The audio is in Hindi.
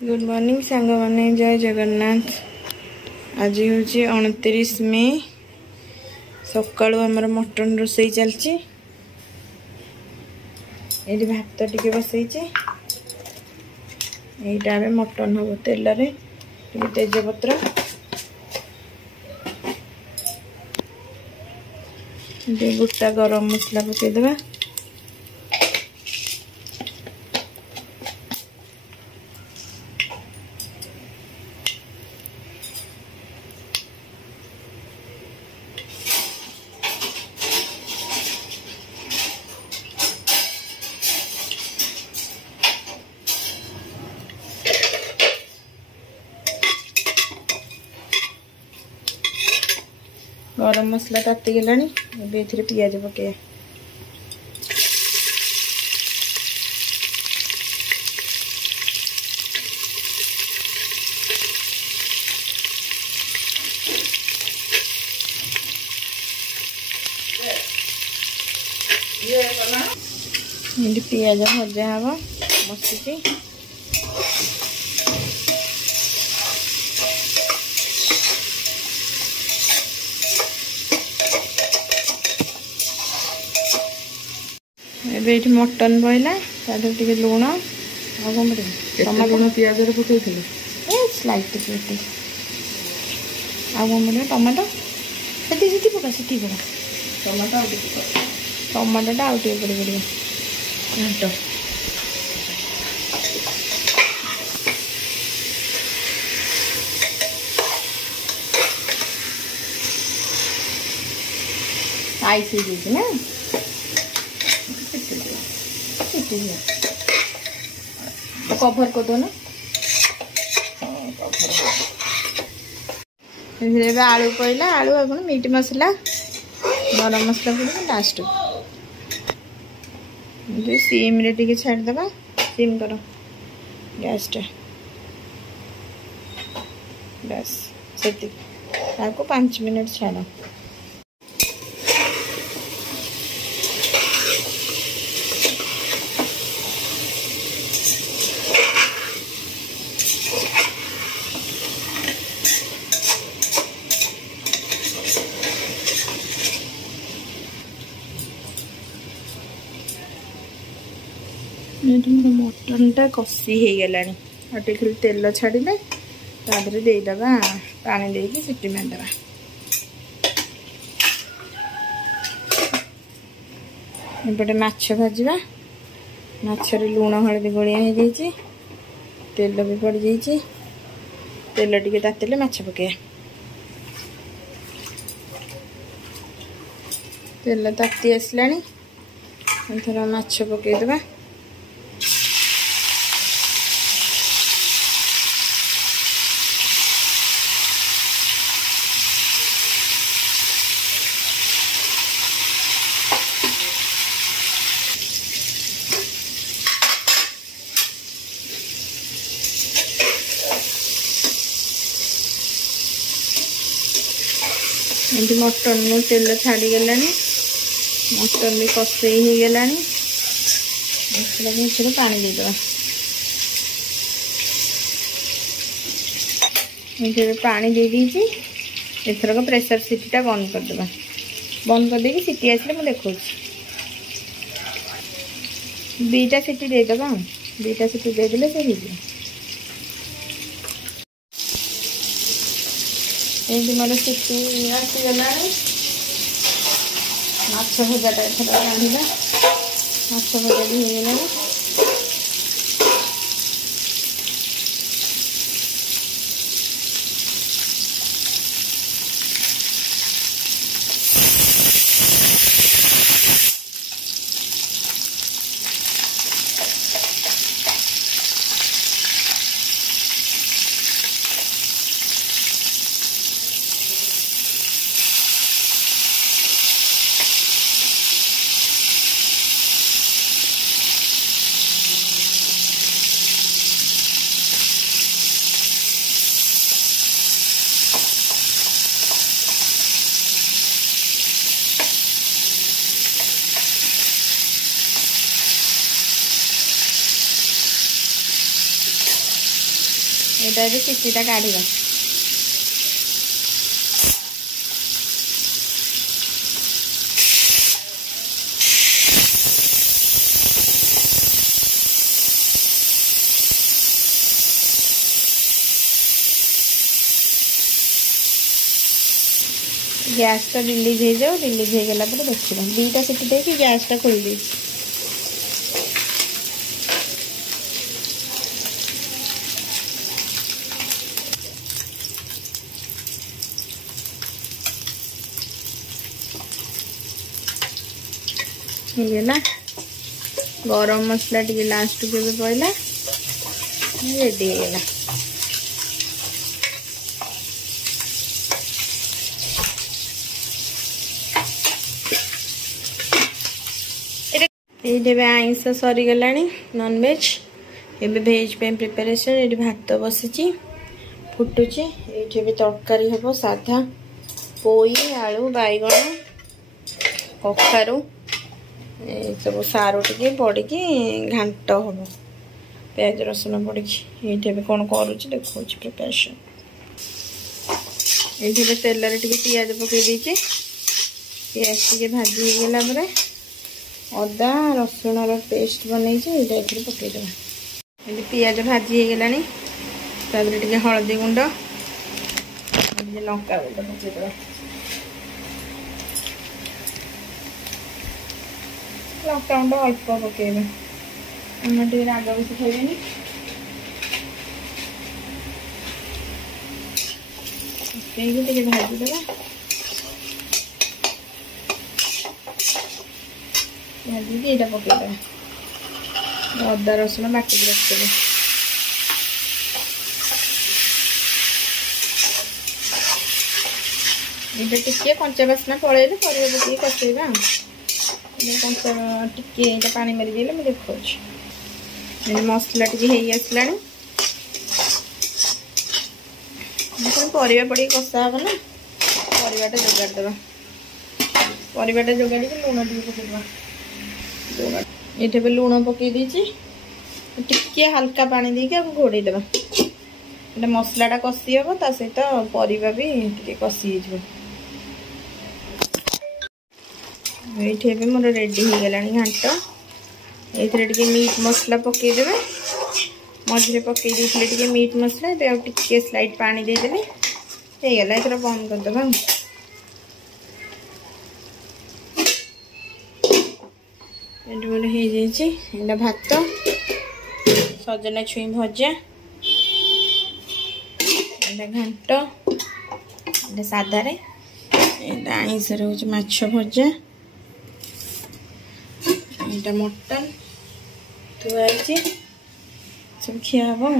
गुड मॉर्निंग सांग माने जय जगन्नाथ। आज हूँ 29 मे सकाळु आमर मटन रोसई चलची। ये भात टिके बसईचे यहीटा मटन हम तेल तेजपत्र गोटा गरम मसला पकईदे। गरम मसला ताती गलानी एबे पियाज पके पियाज भजा हम मस्ती एबे मटन बइला टे लुण लुण पियाज पकई स्लाइट टमाटो सीटी पका टमाटोटा आउ टे पड़ पड़ो घाट आइस ना कभर कर दो ना आलू पड़ा आलू अपन मीट मसला गरम मसला पड़े लास्ट सीम रे टिके छाड़देबा। सीम कर गैस टा बस से 5 मिनट छाड़। मटनटा कषि हो गला खाली तेल छाड़े तादे देदेबा पानी देकी सीटी मारदेबा। एपटे माछ भाजवा माछर लुण हलदी गोलिया हो जाइए तेल भी पड़ जाइए तेल टिके तातिले माछ पके तेल ताती आसलानी थोड़ा माछ पकईदेबा। मटन में तेल छाड़ी गलानी मटन भी कषई हो गलानी मसला को पानी देदेबा। पानी दे दीजिए एथरक प्रेशर सीटीटा बंद करदेबा। बंद कर देकी सीटी आसले मुझे देखा 2टा सीटी देदेबा 2टा सीटी देदेले से ये मोर सीटी आसीगला माछ भजाटा एथर रांधिला माछ भजा भी हो गला। एटा सिटीटा काढ़ा गैसटा रिलीज हो जाओ रिलीज हो गला देखा दुईटा सीटी देखिए गैसटा खोल दी गरम मसला टी लास्ट के पड़ा रेडी होगा ये आईस सरीगला नॉनवेज एबे भेज पे प्रिपरेशन ये भात बसी फुटुची ये तरकारी हम साधा पोई आलू बैगण कखारू सब सारू टे पड़ी घाट हम प्याज रसुन पड़ी ये कौन करुच्ची देखा प्रिपरेशन ये तेल टे पियाज पकई देची पियाज टे भाजी होगला अदा रसुण पेस्ट बनई पकईदे ये पियाज भाजी होगला टे हलदी गुंड लंका गुंड पकईदे लंका गुंड अल्प पकईबे हम टे राग बेस खाइबेनि पकईकि भाजीदेवा भाजी ये पकईदे अदा रसुण बाटिक रखिदेवे ये टिके कंचा बासना पलैले पर पकई कषेबा कंचा टिके पानी मारिदेले मुझे देखा मसला टी आसला परिवा पड़ी कषा हम ना परिवाटा जोगाड़देवा परिवाटा जोगाड़ी लुण टे पकईदेवा ये लुण पकई देची टिके हल्का पानी देके घोड़ेदेवा ये मसलाटा कषि हम ता सहित परिवा भी टिके कषि ये मोर रेडी हो गला घाट ये मीट मसला पकईदे मझे पकई देते मीट मसला टे स्लाइड पानी देदेली होगला ये बंद करदे ये भात सजना छुई भजा घाट साधारे आईस माछ भजा ये मटन थुआई सब खिया हम।